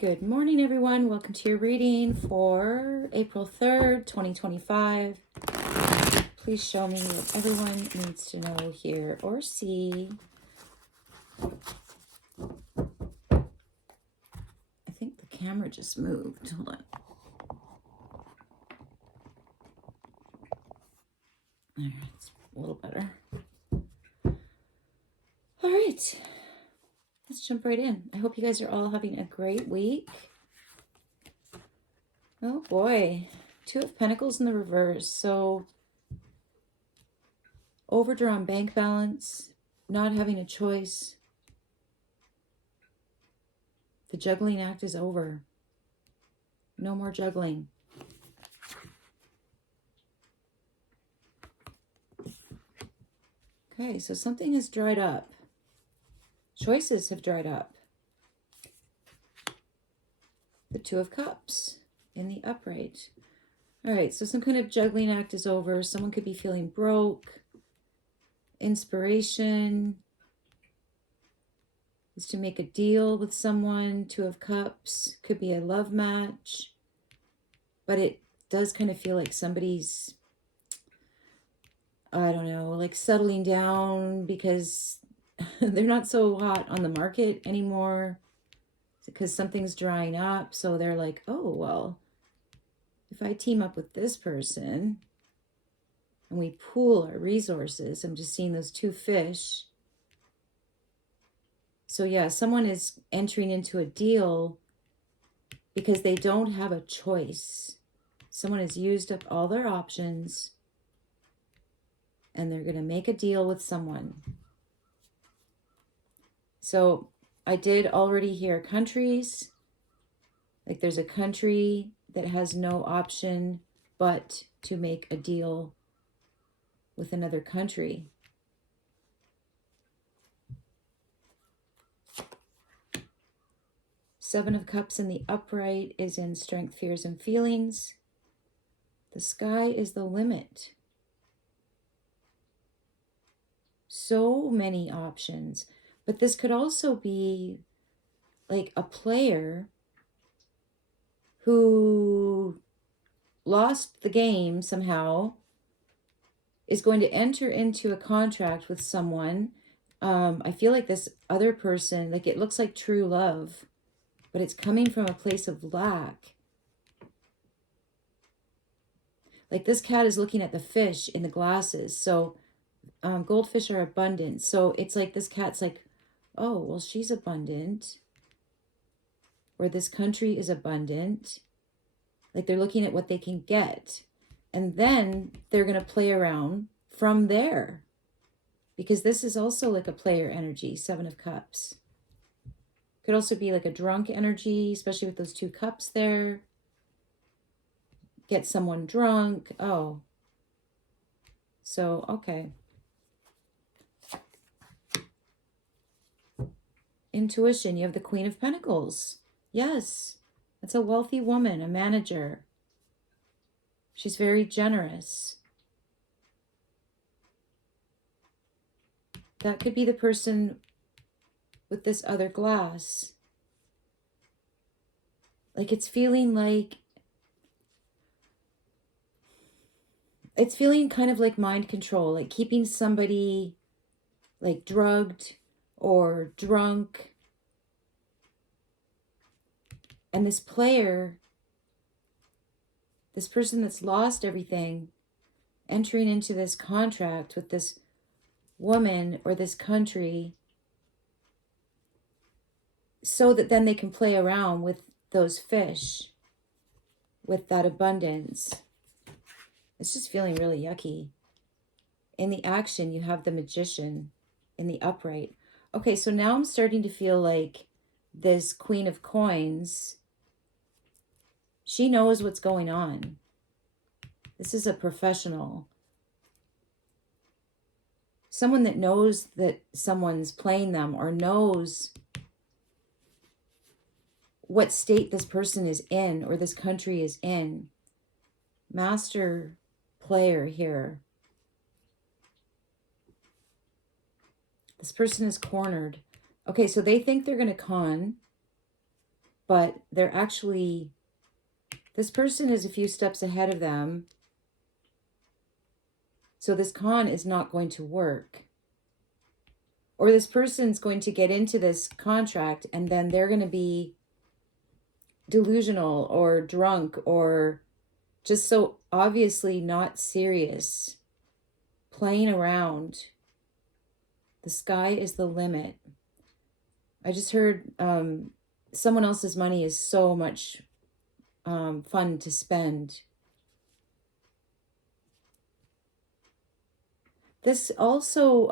Good morning, everyone. Welcome to your reading for April 3rd, 2025. Please show me what everyone needs to know, hear, or see. I think the camera just moved. Hold on. There, it's a little better. All right. Let's jump right in. I hope you guys are all having a great week. Oh boy. Two of Pentacles in the reverse. So overdrawn bank balance, not having a choice. The juggling act is over. No more juggling. Okay, so something has dried up. Choices have dried up. The Two of Cups in the upright. All right, so some kind of juggling act is over. Someone could be feeling broke. Inspiration is to make a deal with someone. Two of Cups could be a love match. But it does kind of feel like somebody's, I don't know, like settling down because they're not so hot on the market anymore because something's drying up. So they're like, oh, well, if I team up with this person and we pool our resources, I'm just seeing those two fish. So yeah, someone is entering into a deal because they don't have a choice. Someone has used up all their options and they're going to make a deal with someone. So I did already hear countries. Like there's a country that has no option but to make a deal with another country. Seven of Cups in the upright is in strength, fears, and feelings. The sky is the limit. So many options. But this could also be like a player who lost the game somehow is going to enter into a contract with someone. I feel like this other person, like it looks like true love, but it's coming from a place of lack. Like this cat is looking at the fish in the glasses. So goldfish are abundant. So it's like this cat's like, oh, well, she's abundant. Or this country is abundant. Like they're looking at what they can get. And then they're going to play around from there. Because this is also like a player energy, Seven of Cups. Could also be like a drunk energy, especially with those two cups there. Get someone drunk. Oh. So, okay. Intuition, you have the Queen of Pentacles. Yes, that's a wealthy woman, a manager. She's very generous. That could be the person with this other glass. Like it's feeling kind of like mind control, like keeping somebody like drugged or drunk. And this player, this person that's lost everything, entering into this contract with this woman or this country so that then they can play around with those fish, with that abundance. It's just feeling really yucky. In the action, you have the Magician in the upright. Okay, so now I'm starting to feel like this Queen of Coins, she knows what's going on. This is a professional. Someone that knows that someone's playing them or knows what state this person is in or this country is in. Master player here. This person is cornered. Okay, so they think they're going to con, but they're actually, this person is a few steps ahead of them. So this con is not going to work. Or this person's going to get into this contract and then they're going to be delusional or drunk or just so obviously not serious, playing around. The sky is the limit. I just heard someone else's money is so much fun to spend. This also,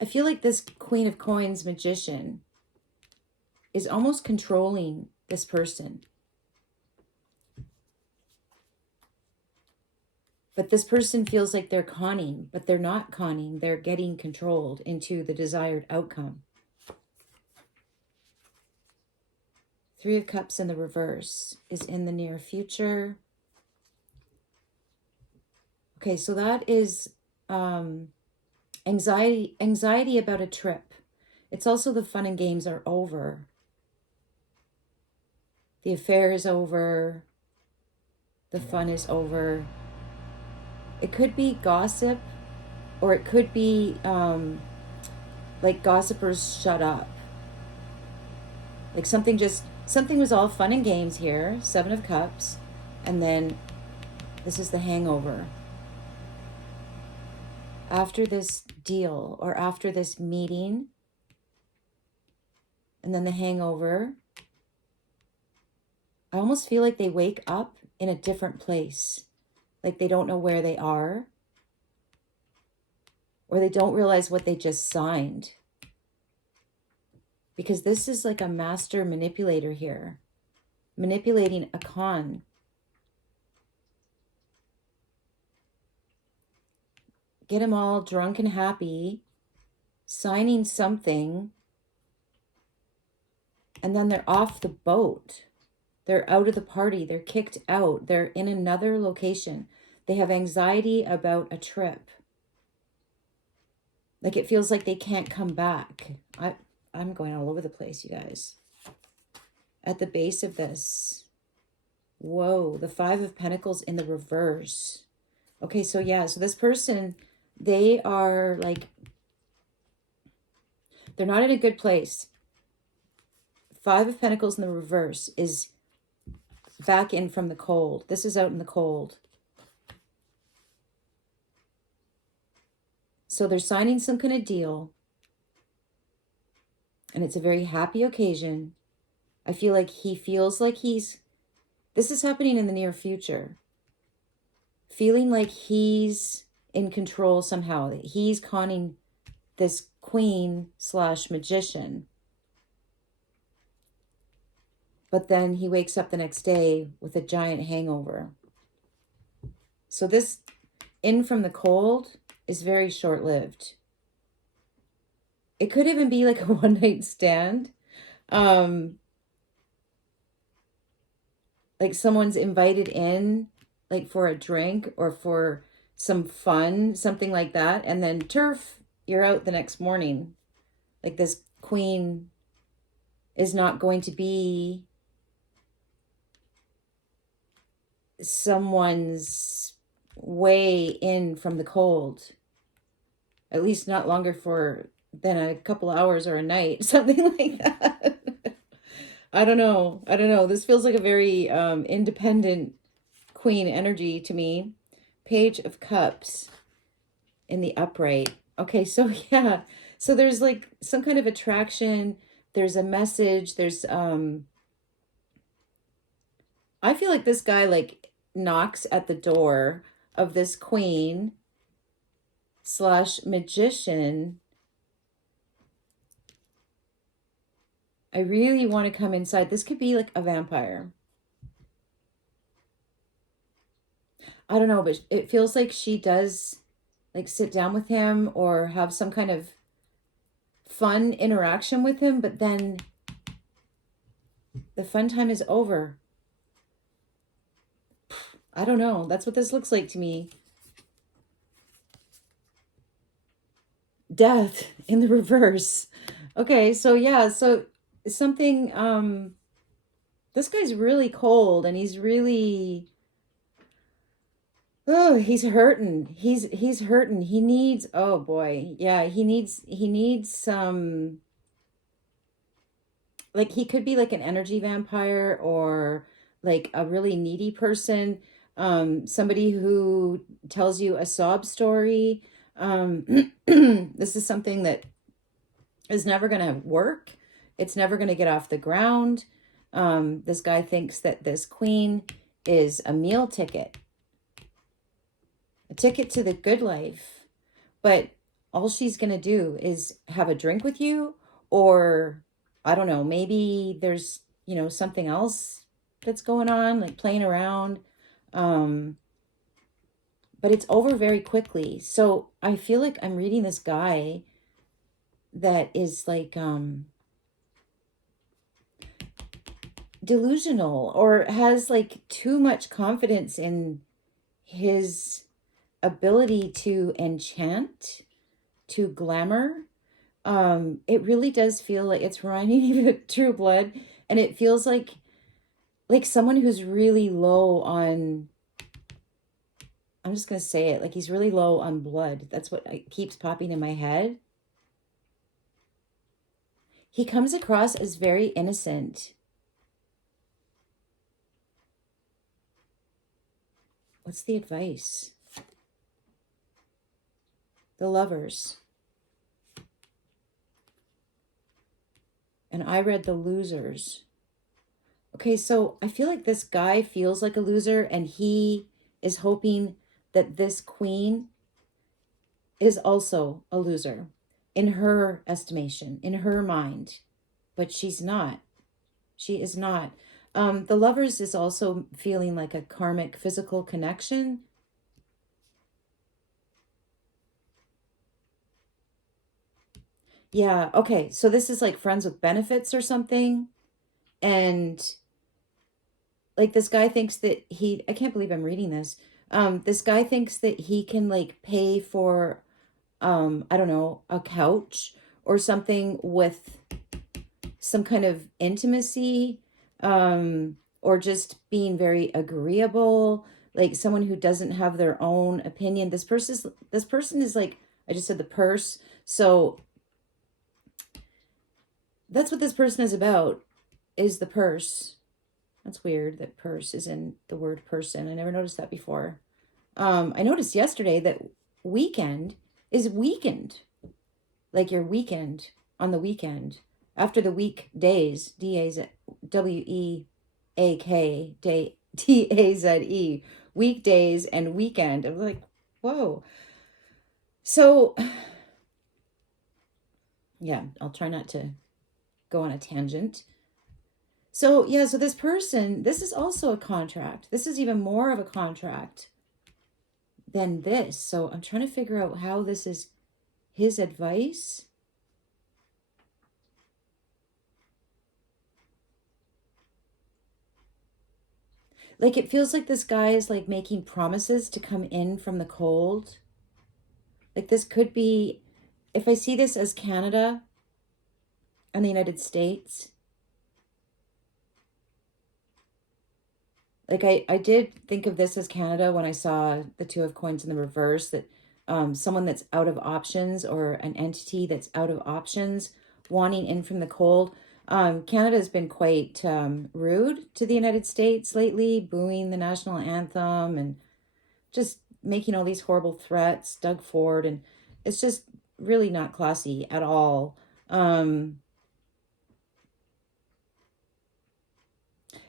I feel like this Queen of Coins magician is almost controlling this person. But this person feels like they're conning, but they're not conning. They're getting controlled into the desired outcome. Three of Cups in the reverse is in the near future. Okay, so that is anxiety about a trip. It's also the fun and games are over. The affair is over. The fun is over. It could be gossip, or it could be like gossipers shut up. Like something was all fun and games here, 7 of Cups, and then this is the hangover. After this deal or after this meeting, and then the hangover, I almost feel like they wake up in a different place. Like they don't know where they are, or they don't realize what they just signed. Because this is like a master manipulator here, manipulating a con. Get them all drunk and happy, signing something, and then they're off the boat. They're out of the party. They're kicked out. They're in another location. They have anxiety about a trip. Like it feels like they can't come back. I'm going all over the place, you guys. At the base of this, whoa, the 5 of Pentacles in the reverse. Okay, so yeah, so this person, they are like, they're not in a good place. 5 of Pentacles in the reverse is back in from the cold. This is out in the cold. So they're signing some kind of deal. And it's a very happy occasion. I feel like he feels like this is happening in the near future. Feeling like he's in control somehow. That he's conning this queen / magician. But then he wakes up the next day with a giant hangover. So this in from the cold is very short-lived. It could even be like a one-night stand. Like someone's invited in like for a drink or for some fun, something like that. And then turf, you're out the next morning. Like this queen is not going to be someone's way in from the cold. At least not longer than a couple hours or a night, something like that. I don't know. This feels like a very independent queen energy to me. Page of Cups in the upright. Okay, so yeah. So there's like some kind of attraction. There's a message. There's I feel like this guy like knocks at the door of this queen / magician. I really want to come inside. This could be like a vampire. I don't know, but it feels like she does like sit down with him or have some kind of fun interaction with him, but then the fun time is over. I don't know. That's what this looks like to me. Death in the reverse. Okay, so yeah, so something, this guy's really cold and he's really, oh, he's hurting. He's hurting. He needs, oh boy. Yeah, he needs some, like he could be like an energy vampire or like a really needy person, somebody who tells you a sob story. This is something that is never going to work. It's never going to get off the ground. This guy thinks that this queen is a meal ticket, a ticket to the good life. But all she's going to do is have a drink with you, or I don't know, maybe there's, something else that's going on, like playing around. Um, but it's over very quickly. So I feel like I'm reading this guy that is like delusional or has like too much confidence in his ability to enchant, to glamour. It really does feel like it's reminding me of True Blood, and it feels like someone who's really low on, I'm just gonna say it, like he's really low on blood. That's what keeps popping in my head. He comes across as very innocent. What's the advice? The Lovers. And I read The Losers. Okay, so I feel like this guy feels like a loser and he is hoping that this queen is also a loser in her estimation, in her mind. But she's not. She is not. The Lovers is also feeling like a karmic physical connection. Yeah, okay. So this is like friends with benefits or something. And like this guy thinks that I can't believe I'm reading this. This guy thinks that he can like pay for, I don't know, a couch or something with some kind of intimacy, or just being very agreeable, like someone who doesn't have their own opinion. This person is like, I just said the purse. So that's what this person is about, is the purse. That's weird that purse is in the word person. I never noticed that before. I noticed yesterday that weekend is weakened, like your weekend on the weekend after the weekdays, Weak, day, Daze, weekdays and weekend. I was like, whoa. So, yeah, I'll try not to go on a tangent. So, yeah, so this person, this is also a contract. This is even more of a contract than this. So, I'm trying to figure out how this is his advice. Like, it feels like this guy is like making promises to come in from the cold. Like, this could be, if I see this as Canada and the United States, like I did think of this as Canada when I saw the Two of Coins in the reverse, that someone that's out of options or an entity that's out of options wanting in from the cold. Canada has been quite rude to the United States lately, booing the national anthem and just making all these horrible threats, Doug Ford, and it's just really not classy at all.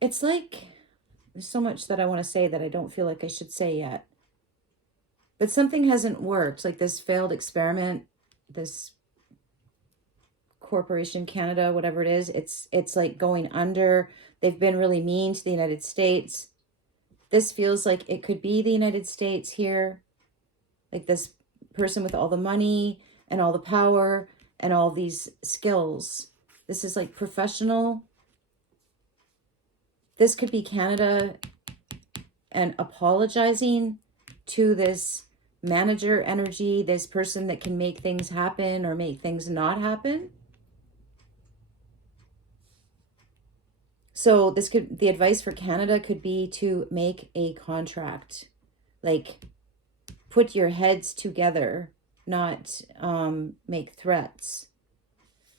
It's like there's so much that I want to say that I don't feel like I should say yet. But something hasn't worked, like this failed experiment, this corporation Canada, whatever it is, it's like going under. They've been really mean to the United States. This feels like it could be the United States here, like this person with all the money and all the power and all these skills. This is like professional. This could be Canada and apologizing to this manager energy, this person that can make things happen or make things not happen. So this could, the advice for Canada could be to make a contract, like put your heads together, not make threats.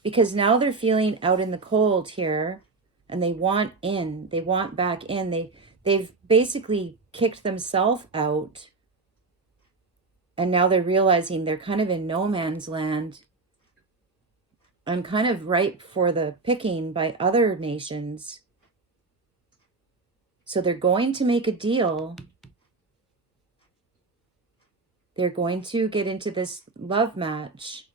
Because now they're feeling out in the cold here, and they want in, they want back in. They've basically kicked themselves out, and now they're realizing they're kind of in no man's land and kind of ripe for the picking by other nations. So they're going to make a deal. They're going to get into this love match.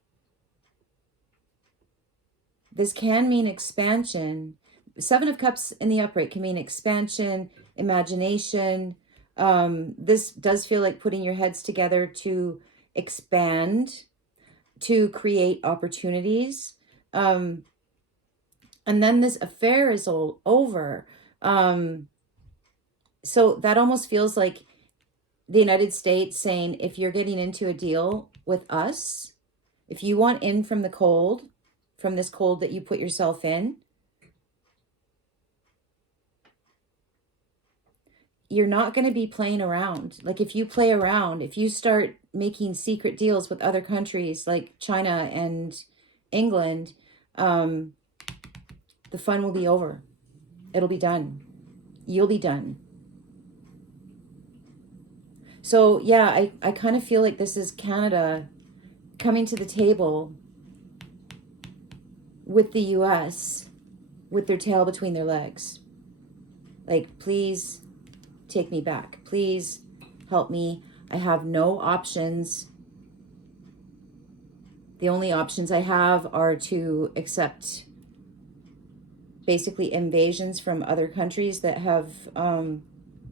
This can mean expansion. Seven of Cups in the upright can mean expansion, imagination. This does feel like putting your heads together to expand, to create opportunities. And then this affair is all over. So that almost feels like the United States saying, if you're getting into a deal with us, if you want in from the cold, from this cold that you put yourself in, you're not going to be playing around. Like if you play around, if you start making secret deals with other countries like China and England, the fun will be over. It'll be done. You'll be done. So yeah, I kind of feel like this is Canada coming to the table with the US with their tail between their legs. Like, please take me back. Please help me. I have no options. The only options I have are to accept basically invasions from other countries that have,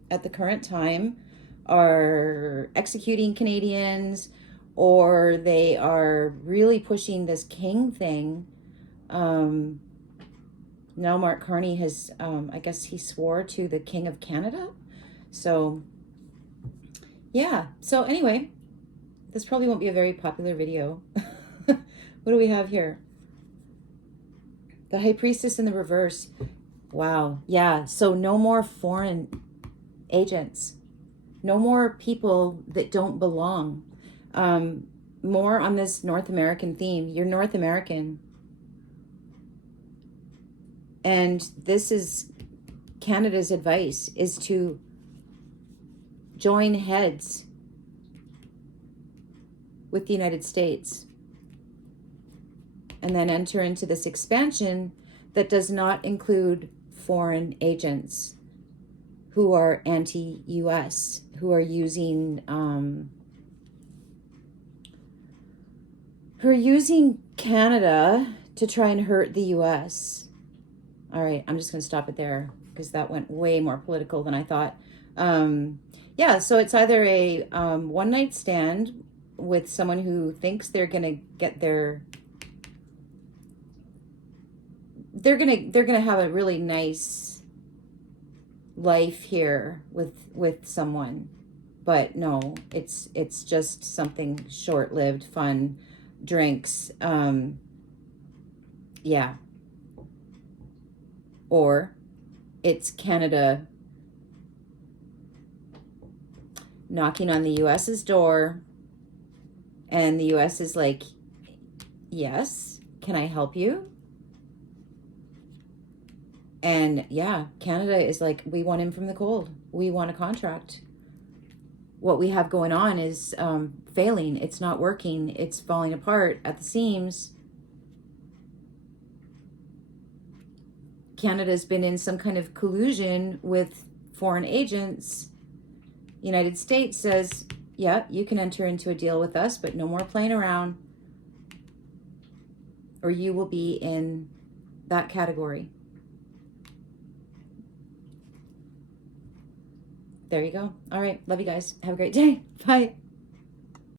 at the current time, are executing Canadians, or they are really pushing this king thing. Now Mark Carney has, I guess he swore to the King of Canada. So, yeah. So anyway, this probably won't be a very popular video. What do we have here? The High Priestess in the reverse. Wow. Yeah. So no more foreign agents. No more people that don't belong. More on this North American theme. You're North American. And this is Canada's advice, is to join heads with the United States and then enter into this expansion that does not include foreign agents who are anti-US, who are using Canada to try and hurt the US. All right, I'm just going to stop it there because that went way more political than I thought. Yeah, so it's either a one night stand with someone who thinks they're going to get their, they're going to have a really nice life here with someone. But no, it's just something short-lived, fun, drinks, yeah. Or it's Canada knocking on the US's door, and the US is like, yes, can I help you? And yeah, Canada is like, we want in from the cold. We want a contract. What we have going on is failing. It's not working. It's falling apart at the seams. Canada's been in some kind of collusion with foreign agents. United States says, yeah, you can enter into a deal with us, but no more playing around, or you will be in that category. There you go. All right. Love you guys. Have a great day. Bye.